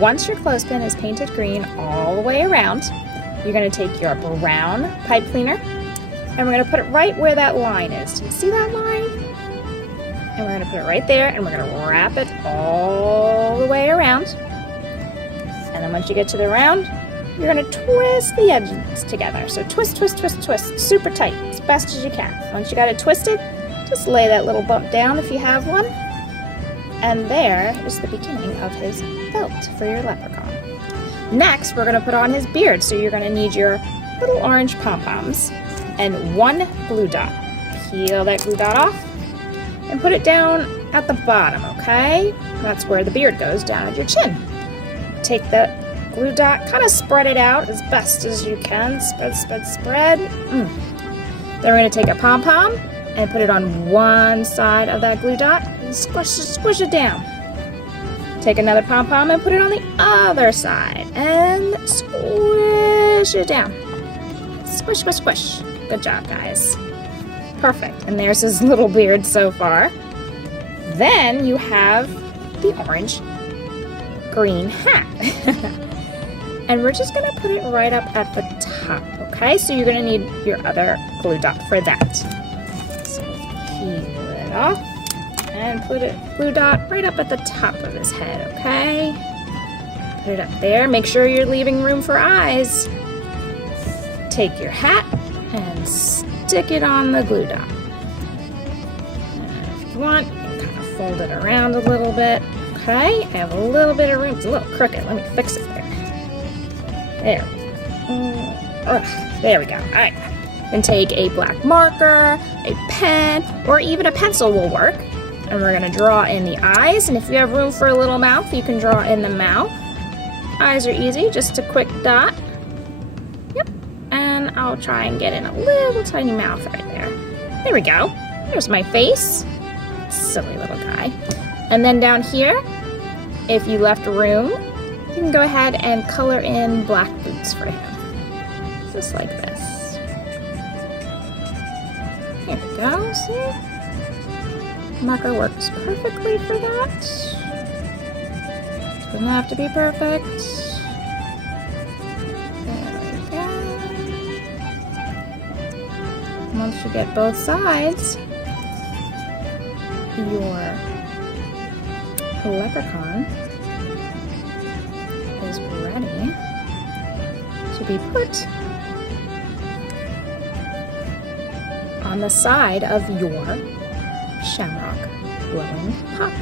Once your clothespin is painted green all the way around, you're going to take your brown pipe cleaner and we're going to put it right where that line is. Do you see that line? And we're going to put it right there and we're going to wrap it all the way around. And then once you get to the round, you're going to twist the edges together. So twist, twist, twist, twist, super tight, as best as you can. Once you got it twisted, just lay that little bump down if you have one. And there is the beginning of his belt for your leprechaun. Next, we're going to put on his beard. So you're going to need your little orange pom-poms and one glue dot. Peel that glue dot off and put it down at the bottom, okay? That's where the beard goes, down at your chin. Take the glue dot, kind of spread it out as best as you can. Spread, spread, spread. Then we're going to take a pom-pom and put it on one side of that glue dot and squish it down. Take another pom-pom and put it on the other side and squish it down. Squish, squish, squish. Good job, guys. Perfect. And there's his little beard so far. Then you have the orange green hat. And we're just going to put it right up at the top, okay? So you're going to need your other glue dot for that. So peel it off and put it glue dot right up at the top of his head, okay? Put it up there. Make sure you're leaving room for eyes. Take your hat and stick it on the glue dot. And if you want, you can kind of fold it around a little bit. Okay, I have a little bit of room. It's a little crooked. Let me fix it there. There we go. All right. Then take a black marker, a pen, or even a pencil will work. And we're going to draw in the eyes. And if you have room for a little mouth, you can draw in the mouth. Eyes are easy, just a quick dot. Yep. And I'll try and get in a little tiny mouth right there. There we go. There's my face. Silly little guy. And then down here, if you left room, you can go ahead and color in black boots for him. Just like this. Here we go, see? Marker works perfectly for that. Doesn't have to be perfect. There we go. Once you get both sides, your leprechaun is ready to be put on the side of your Shamrock Growing Pot.